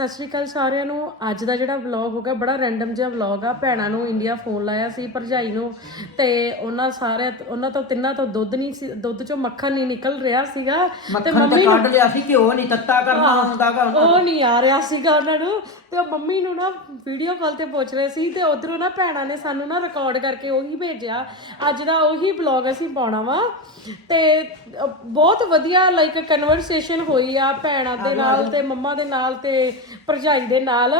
ਸਤਿ ਸ਼੍ਰੀ ਅਕਾਲ ਸਾਰਿਆਂ ਨੂੰ। ਅੱਜ ਦਾ ਜਿਹੜਾ ਵਲੌਗ ਹੋਗਾ ਬੜਾ ਰੈਂਡਮ ਜਿਹਾ ਵਲੌਗ ਆ। ਭੈਣਾਂ ਨੂੰ ਇੰਡੀਆ ਫੋਨ ਲਾਇਆ ਸੀ ਭਰਜਾਈ ਨੂੰ। ਤੇ ਉਹਨਾਂ ਸਾਰੇ ਉਹਨਾਂ ਤੋਂ ਤਿੰਨਾਂ ਤੋਂ ਦੁੱਧ ਨਹੀਂ ਸੀ ਦੁੱਧ ਚੋਂ ਮੱਖਣ ਨਹੀਂ ਨਿਕਲ ਰਿਹਾ ਸੀਗਾ। ਤੇ ਮੱਖਣ ਤੇ ਕੱਢ ਲਿਆ ਸੀ ਘਿਓ ਨਹੀਂ ਤੱਤਾ ਕਰਨਾ ਹੁੰਦਾਗਾ ਉਹ ਨਹੀਂ ਆ ਰਿਹਾ ਸੀਗਾ ਉਹਨਾਂ ਨੂੰ। ਤੇ ਉਹ ਮੰਮੀ ਨੂੰ ਨਾ ਵੀਡੀਓ ਕਾਲ ਤੇ ਪੁੱਛ ਰਹੇ ਸੀ ਤੇ ਉਧਰੋਂ ਨਾ ਭੈਣਾਂ ਨੇ ਸਾਨੂੰ ਨਾ ਰਿਕਾਰਡ ਕਰਕੇ ਉਹੀ ਭੇਜਿਆ। ਅੱਜ ਦਾ ਉਹੀ ਬਲੌਗ ਅਸੀਂ ਪਾਉਣਾ ਵਾ। ਤੇ ਬਹੁਤ ਵਧੀਆ ਲਾਈਕ ਕਨਵਰਸੇਸ਼ਨ ਹੋਈ ਆ ਭੈਣਾਂ ਦੇ ਨਾਲ ਤੇ ਮੰਮਾ ਦੇ ਨਾਲ ਤੇ ਭਰਜਾਈ ਦੇ ਨਾਲ।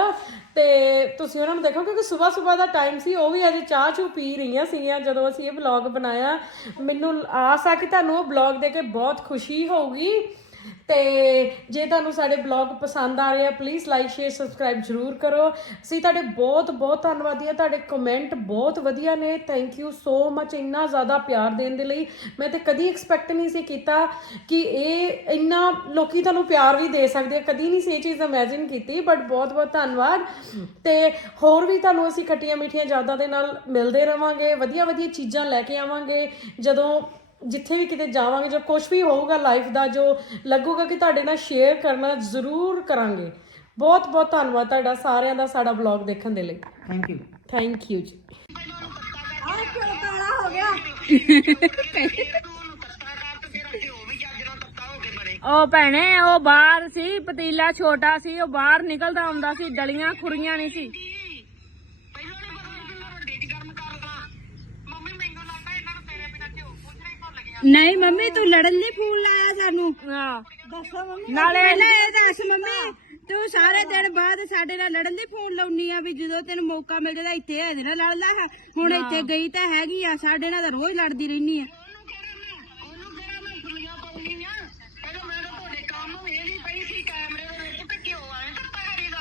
ਤੇ ਤੁਸੀਂ ਉਹਨਾਂ ਨੂੰ ਦੇਖੋ ਕਿਉਂਕਿ ਸਵੇਰ ਸਵੇਰ ਦਾ ਟਾਈਮ ਸੀ, ਉਹ ਵੀ ਅਜੇ ਚਾਹ ਚੂ ਪੀ ਰਹੀਆਂ ਸੀਗੀਆਂ ਜਦੋਂ ਅਸੀਂ ਇਹ ਵਲੌਗ ਬਣਾਇਆ। ਮੈਨੂੰ ਆਸ ਆ ਕਿ ਤੁਹਾਨੂੰ ਉਹ ਵਲੌਗ ਦੇ ਕੇ ਬਹੁਤ ਖੁਸ਼ੀ ਹੋਊਗੀ। ਤੇ ਜੇ ਤੁਹਾਨੂੰ ਸਾਡੇ ਬਲੌਗ ਪਸੰਦ ਆ ਰਿਹਾ ਪਲੀਜ਼ ਲਾਈਕ ਸ਼ੇਅਰ ਸਬਸਕ੍ਰਾਈਬ ਜਰੂਰ ਕਰੋ। ਅਸੀਂ ਤੁਹਾਡੇ ਬਹੁਤ ਬਹੁਤ ਧੰਨਵਾਦੀ ਆ ਤੁਹਾਡੇ ਕਮੈਂਟ ਬਹੁਤ ਵਧੀਆ ਨੇ। ਥੈਂਕ ਯੂ ਸੋ ਮਚ ਇੰਨਾ ਜ਼ਿਆਦਾ ਪਿਆਰ ਦੇਣ ਦੇ ਲਈ। ਮੈਂ ਤੇ ਕਦੀ ਐਕਸਪੈਕਟ ਨਹੀਂ ਸੀ ਕੀਤਾ ਕਿ ਇਹ ਇੰਨਾ ਲੋਕੀ ਤੁਹਾਨੂੰ ਪਿਆਰ ਵੀ ਦੇ ਸਕਦੇ ਆ। ਕਦੀ ਨਹੀਂ ਸੀ ਇਹ ਚੀਜ਼ ਇਮੇਜਿਨ ਕੀਤੀ ਬਟ ਬਹੁਤ ਬਹੁਤ ਧੰਨਵਾਦ। ਤੇ ਹੋਰ ਵੀ ਤੁਹਾਨੂੰ ਅਸੀਂ ਖੱਟੀਆਂ ਮਿੱਠੀਆਂ ਯਾਦਾਂ ਦੇ ਨਾਲ ਮਿਲਦੇ ਰਵਾਂਗੇ, ਵਧੀਆ ਵਧੀਆ ਚੀਜ਼ਾਂ ਲੈ ਕੇ ਆਵਾਂਗੇ। ਜਦੋਂ ਜਿੱਥੇ ਵੀ ਕਿਤੇ ਜਾਵਾਂਗੇ ਜੋ ਕੁਝ ਵੀ ਹੋਊਗਾ ਲਾਈਫ ਦਾ ਜੋ ਲੱਗੂਗਾ ਕਿ ਤੁਹਾਡੇ ਨਾਲ ਸ਼ੇਅਰ ਕਰਨਾ ਜ਼ਰੂਰ ਕਰਾਂਗੇ। ਬਹੁਤ ਬਹੁਤ ਧੰਨਵਾਦ ਤੁਹਾਡਾ ਸਾਰਿਆਂ ਦਾ ਸਾਡਾ ਬਲੌਗ ਦੇਖਣ ਦੇ ਲਈ। ਥੈਂਕ ਯੂ ਥੈਂਕ ਯੂ ਜੀ। ਉਹ ਭੈਣੇ ਉਹ ਬਾਹਰ ਸੀ ਪਤੀਲਾ ਛੋਟਾ ਸੀ ਉਹ ਬਾਹਰ ਨਿਕਲਦਾ ਹੁੰਦਾ ਸੀ ਡਲੀਆਂ ਖੁਰੀਆਂ ਨਹੀਂ ਸੀ। ਨਹੀਂ ਮੰਮੀ ਤੂੰ ਲੜਨ ਲਈ ਫੋਨ ਲਾਇਆ ਸਾਨੂੰ। ਹਾਂ। ਦੱਸੋ ਮੰਮੀ ਨਾਲੇ ਪਹਿਲਾਂ ਇਹ ਦੱਸ ਮੰਮੀ ਤੂੰ ਸਾਰੇ ਦਿਨ ਬਾਅਦ ਸਾਡੇ ਨਾਲ ਲੜਨ ਲਈ ਫੋਨ ਲਾਉਣੀ ਆ ਵੀ ਜਦੋਂ ਤੈਨੂੰ ਮੌਕਾ ਮਿਲ ਜਾਂਦਾ ਇੱਥੇ ਇਹਦੇ ਨਾਲ ਲੜ ਲੈ ਹੁਣ ਇੱਥੇ ਗਈ ਤਾਂ ਹੈਗੀ ਆ ਸਾਡੇ ਨਾਲ ਤਾਂ ਰੋਜ਼ ਲੜਦੀ ਰਹਿਨੀ ਆ।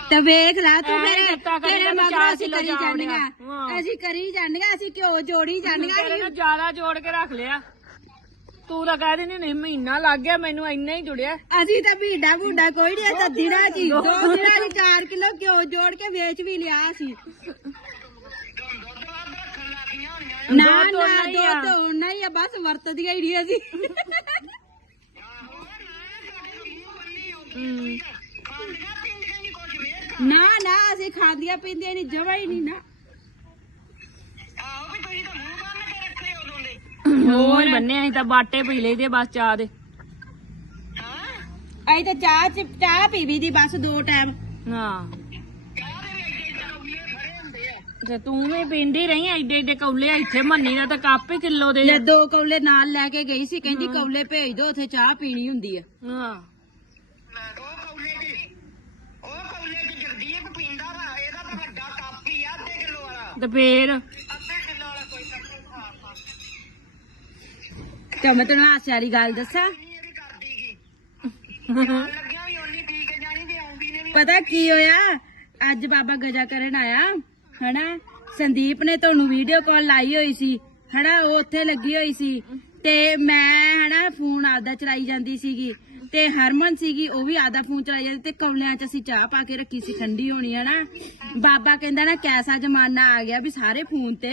ਤੇ ਵੇਖ ਲੈ ਤੂੰ ਐਂ ਮੇਰੇ ਧੱਕਾ ਕਰੀ ਤੇਰੇ ਜਾਂਦਾ, ਮਗਰ ਚਾਰ ਅਸੀਂ ਕਿੱਲੋ ਕਰੀ ਜਾ ਜਾਂਦੀਆਂ ਹਾਂ। ਅਸੀਂ ਕਰੀ ਜਾਂਦੀਆਂ ਅਸੀਂ ਘਿਓ ਜੋੜੀ ਜਾਂਦੀਆਂ ਤੇਰੇ ਨਾਲ ਜ਼ਿਆਦਾ ਜੋੜ ਕੇ ਰੱਖ ਲਿਆ। ਤੂੰ ਤਾਂ ਕਹਿ ਦਿੰਦੀ ਨਹੀਂ ਮਹੀਨਾ ਲੱਗ ਗਿਆ ਮੈਨੂੰ ਇੰਨਾ ਹੀ ਜੁੜਿਆ। ਅਸੀਂ ਤਾਂ ਭੀਡਾ ਭੂਡਾ ਕੋਈ ਨਹੀਂ ਤਾਂ ਦਿਨਾਂ ਜੀ ਦੋ ਦਿਨਾਂ ਦੀ 4 ਕਿਲੋ ਘਿਓ ਜੋੜ ਕੇ ਵੇਚ ਵੀ ਲਿਆ ਸੀ। ਨਾ ਨਾ ਉਨਾ ਹੀ ਆ। ਦੁੱਧ ਹੋਣਾ ਹੀ ਆ ਬਸ ਵਰਤਦੀਆਂ ਹੀ ਨਹੀਂ ਅਸੀਂ ਨਾ ਨਾ ਅਸੀਂ ਖਾਂਦੀਆਂ ਪੀਂਦੀਆਂ ਨਹੀਂ ਜਮਾ ਹੀ ਨਹੀਂ ਨਾ। ਹੋਰ ਬੰਨੇ ਅਸੀਂ ਤਾਂ ਬਾਟੇ ਪੀ ਲਈਦੇ ਬਸ ਚਾਹ ਦੇ। ਅਸੀਂ ਤਾਂ ਚਾਹ ਚ ਚਾਹ ਪੀਵੀ ਦੀ ਬਸ ਦੋ ਟਾਈਮ ਹਾਂ। ਤੇ ਤੂੰ ਵੀ ਪੀਂਦੀ ਰਹੀ ਐਡੇ ਐਡੇ ਕੌਲੇ ਇੱਥੇ ਮੰਨੀ ਦਾ ਤਾਂ ਕੱਪ ਹੀ ਕਿਲੋ ਦੇ ਲੈ ਦੋ ਕੌਲੇ ਨਾਲ ਲੈ ਕੇ ਗਈ ਸੀ ਕਹਿੰਦੀ ਕੌਲੇ ਭੇਜ ਦੋ ਉੱਥੇ ਚਾਹ ਪੀਣੀ ਹੁੰਦੀ ਆ। ਹਾਂ। ਤੇ ਫੇਰ? ਤੇ ਮੈਂ ਤੈਨੂੰ ਹਾਸੇ ਵਾਲੀ ਗੱਲ ਦੱਸਾਂ? ਪਤਾ ਕੀ ਹੋਇਆ? ਅੱਜ ਬਾਬਾ ਗਜਾ ਕਰਨ ਆਇਆ ਹਨਾ? ਸੰਦੀਪ ਨੇ ਤੁਹਾਨੂੰ ਵੀਡੀਓ ਕਾਲ ਲਾਈ ਹੋਈ ਸੀ ਹਨਾ? ਉਹ ਉੱਥੇ ਲੱਗੀ ਹੋਈ ਸੀ ਤੇ ਮੈਂ ਹਨਾ ਫੋਨ ਆਪਦਾ ਚਲਾਈ ਜਾਂਦੀ ਸੀਗੀ। ਤੇ ਹਰਮਨ ਸੀਗੀ ਉਹ ਵੀ ਆਦਾ ਫੋਨ ਚਲਾਈ ਜਾਂਦੀ ਤੇ ਕੌਲਿਆਂ 'ਚ ਅਸੀਂ ਚਾਹ ਪਾ ਕੇ ਰੱਖੀ ਸੀ ਠੰਡੀ ਹੋਣੀ ਹਨਾ ਬਾਬਾ ਕਹਿੰਦਾ ਨਾ ਕੈਸਾ ਜ਼ਮਾਨਾ ਆ ਗਿਆ ਵੀ ਸਾਰੇ ਫੋਨ ਤੇ।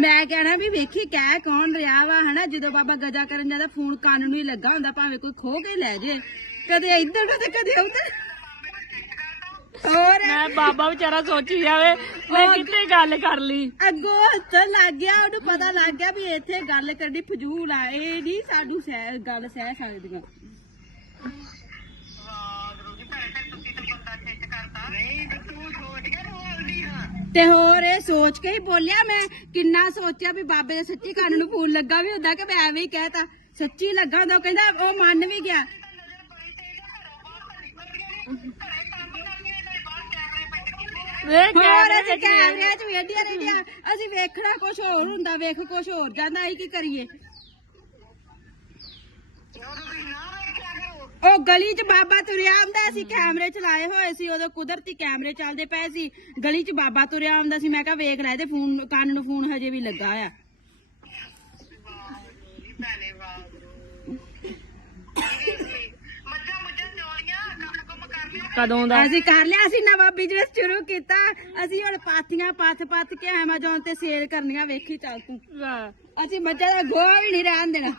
ਮੈਂ ਕਹਿਣਾ ਵੀ ਵੇਖੀ ਕਹਿ ਕੌਣ ਰਿਹਾ ਵਾ ਹਨਾ? ਜਦੋਂ ਬਾਬਾ ਗਜਾ ਕਰਨ ਜਾਂਦਾ ਫੋਨ ਕੰਨ ਨੂੰ ਹੀ ਲੱਗਾ ਹੁੰਦਾ ਭਾਵੇਂ ਕੋਈ ਖੋ ਕੇ ਲੈ ਜੇ। ਕਦੇ ਇੱਧਰ ਨੂੰ ਤੇ ਕਦੇ ਉੱਧਰ। ਹੋਰ? ਮੈਂ ਬਾਬਾ ਵਿਚਾਰਾ ਸੋਚੀ ਜਾਵੇ ਮੈਂ ਕਿੱਥੇ ਗੱਲ ਕਰ ਲਈ? ਅੱਗੋਂ ਹੱਸਣ ਲੱਗ ਗਿਆ ਉਹਨੂੰ ਪਤਾ ਲੱਗ ਗਿਆ ਵੀ ਇੱਥੇ ਗੱਲ ਕਰਨੀ ਫਜ਼ੂਲ ਆ ਇਹ ਨਹੀਂ ਸਾਡੂ ਸਹਿ ਗੱਲ ਸਹਿ ਸਕਦੀਆਂ। ਤੇ ਹੋਰ ਇਹ ਸੋਚ ਕੇ ਹੀ ਬੋਲਿਆ ਮੈਂ ਕਿੰਨਾ ਸੋਚਿਆ ਵੀ ਬਾਬੇ ਦੇ ਸੱਚੀ ਕੰਨ ਨੂੰ ਫੋਨ ਲੱਗਾ ਵੀ ਹੁੰਦਾ ਕਿ ਮੈਂ ਐਵੇਂ ਹੀ ਕਹਿਤਾ। ਸੱਚੀ ਲੱਗਾ ਉਹ ਕਹਿੰਦਾ ਉਹ ਮੰਨ ਵੀ ਗਿਆ। ਵੇਖ ਹੋਰ ਕੈਮਰੇ ਅਸੀਂ ਵਿੱਚ ਕੈਮਰਿਆਂ 'ਚ ਵੇਡੀਆਂ ਰਹਿੰਦੀਆਂ ਅਸੀਂ ਵੇਖਣਾ ਕੁਝ ਹੋਰ ਹੁੰਦਾ ਵੇਖ ਕੁਝ ਹੋਰ ਜਾਂਦਾ ਅਸੀਂ ਕੀ ਕਰੀਏ? ਉਹ ਗਲੀ 'ਚ ਬਾਬਾ ਤੁਰਿਆ ਆਉਂਦਾ ਸੀ ਕੈਮਰੇ ਚਲਾਏ ਹੋਏ ਸੀ ਉਦੋਂ ਕੁਦਰਤੀ ਕੈਮਰੇ ਚੱਲਦੇ ਪਏ ਸੀ। ਗਲੀ 'ਚ ਬਾਬਾ ਤੁਰਿਆ ਆਉਂਦਾ ਸੀ ਮੈਂ ਕਿਹਾ ਵੇਖ ਲੈ ਇਹਦੇ ਫੋਨ ਕੰਨ ਨੂੰ ਫੋਨ ਹਜੇ ਵੀ ਲੱਗਾ ਆ। ਕਦੋਂ ਦਾ? ਅਸੀਂ ਕਰ ਲਿਆ ਅਸੀਂ ਨਵਾਂ ਬਿਜ਼ਨਸ ਸ਼ੁਰੂ ਕੀਤਾ। ਅਸੀਂ ਹੁਣ ਪਾਥੀਆਂ ਪੱਥ ਪੱਥ ਕੇ ਐਮਾਜ਼ੋਨ ਤੇ ਸੇਲ ਕਰਨੀਆਂ ਵੇਖੀ ਚੱਲ ਤੂੰ। ਹਾਂ। ਅਸੀਂ ਮੱਝਾਂ ਦਾ ਗੋਹਾ ਵੀ ਨਹੀਂ ਰਹਿਣ ਦੇਣਾ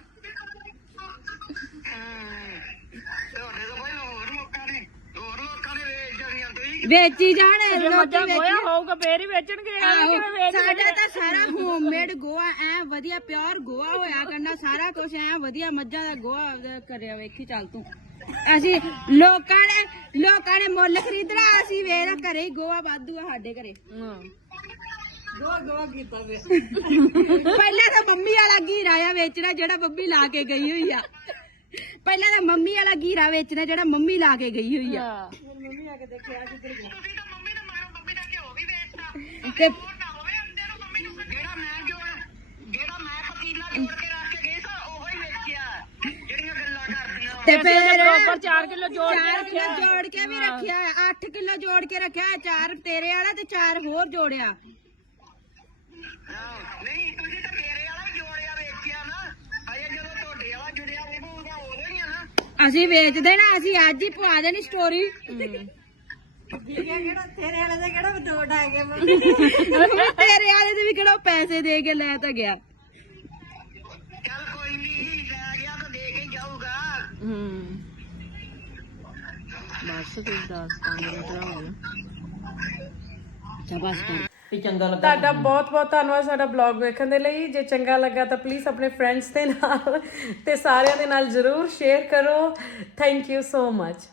ਹੋਰ ਲੋਕਾਂ ਨੇ ਹੋਰ ਲੋਕਾਂ ਨੇ ਵੇਚ ਜਾਣ ਜੇ ਲੋਕੀ ਮੱਝਾਂ ਵੇਚੀ ਗੋਇਆ ਹੋਊਗਾ ਫੇਰ ਹੀ ਵੇਚਣਗੇ ਐਵੇਂ ਆਹੋ, ਕਿਵੇਂ ਵੇਚ ਸਾਡਾ ਤਾਂ ਸਾਰਾ ਹੋਮਮੇਡ ਗੋਆ ਐ ਵਧੀਆ ਪਿਓਰ ਗੋਆ ਹੋਇਆ ਕਰਨਾ ਸਾਰਾ ਕੁਝ ਐ ਵਧੀਆ ਮੱਝਾਂ ਦਾ ਗੋਆ ਉਹਦਾ ਕਰਿਆ ਵੇਖੀ ਚੱਲ ਤੂੰ। ਅਸੀਂ ਲੋਕਾਂ ਨੇ ਲੋਕਾਂ ਨੇ ਮੁੱਲ ਖਰੀਦਣਾ ਅਸੀਂ ਵੇਖ ਘਰੇ ਹੀ ਗੋਆ ਵਾਧੂ ਆ ਸਾਡੇ ਘਰੇ। ਪਹਿਲਾਂ ਤਾਂ ਮੰਮੀ ਵਾਲਾ ਗੀਰਾ ਆ ਵੇਚਣਾ ਜਿਹੜਾ ਮੰਮੀ ਲਾ ਕੇ ਗਈ ਹੋਈ ਆ। ਪਹਿਲਾਂ ਤਾਂ ਮੰਮੀ ਵਾਲਾ ਗੀਰਾ ਵੇਚਣਾ ਜਿਹੜਾ ਮੰਮੀ ਲਾ ਕੇ ਗਈ ਹੋਈ ਆ। ਤੇ ਤੇ ਫਿਰ ਬਰੋਬਰ 4 ਕਿਲੋ ਜੋੜ ਕੇ ਚਾਰ ਰੱਖਿਆ। ਕਿਲੋ ਜੋੜ ਕੇ ਵੀ ਰੱਖਿਆ 8 ਕਿਲੋ ਜੋੜ ਕੇ ਰੱਖਿਆ ਚਾਰ ਤੇਰੇ ਵਾਲਾ ਤੇ ਚਾਰ ਹੋਰ ਜੋੜਿਆ। ਨਹੀਂ ਤੁਸੀਂ ਤਾਂ ਤੇਰੇ ਵਾਲਾ ਹੀ ਜੋੜਿਆ ਵੇਚਿਆ ਨਾ ਅਜੇ ਜਦੋਂ ਤੁਹਾਡੇ ਵਾਲਾ ਜੁੜਿਆ ਹੋਊਗਾ ਉਦੋਂ ਹੀ ਆ ਨਾ ਅਸੀਂ ਵੇਚਦੇ ਨਾ ਅਸੀਂ ਅੱਜ ਹੀ ਪਵਾ ਦੇਣੀ ਸਟੋਰੀ ਤੇਰੇ ਵਾਲੇ ਦੇ ਵੀ ਕਿਹੜਾ ਪੈਸੇ ਦੇ ਕੇ ਲੈ ਤਾਂ ਗਿਆ। ਚੱਲ ਕੋਈ ਨਹੀਂ ਲੈ ਗਿਆ ਤਾਂ ਦੇ ਕੇ ਹੀ ਜਾਊਗਾ। ਹੂੰ। ਬਸ ਤੇ 10 5 ਮਿੰਟ ਹੋ ਗਏ ਅੱਛਾ ਬਸ ਕਰ। ਵੀ ਚੰਗਾ ਲੱਗਾ ਤੁਹਾਡਾ ਬਹੁਤ ਬਹੁਤ ਧੰਨਵਾਦ ਸਾਡਾ ਬਲੌਗ ਵੇਖਣ ਦੇ ਲਈ। ਜੇ ਚੰਗਾ ਲੱਗਾ ਤਾਂ ਪਲੀਜ਼ ਆਪਣੇ ਫਰੈਂਡਸ ਦੇ ਨਾਲ ਤੇ ਸਾਰਿਆਂ ਦੇ ਨਾਲ ਜ਼ਰੂਰ ਸ਼ੇਅਰ ਕਰੋ। Thank you so much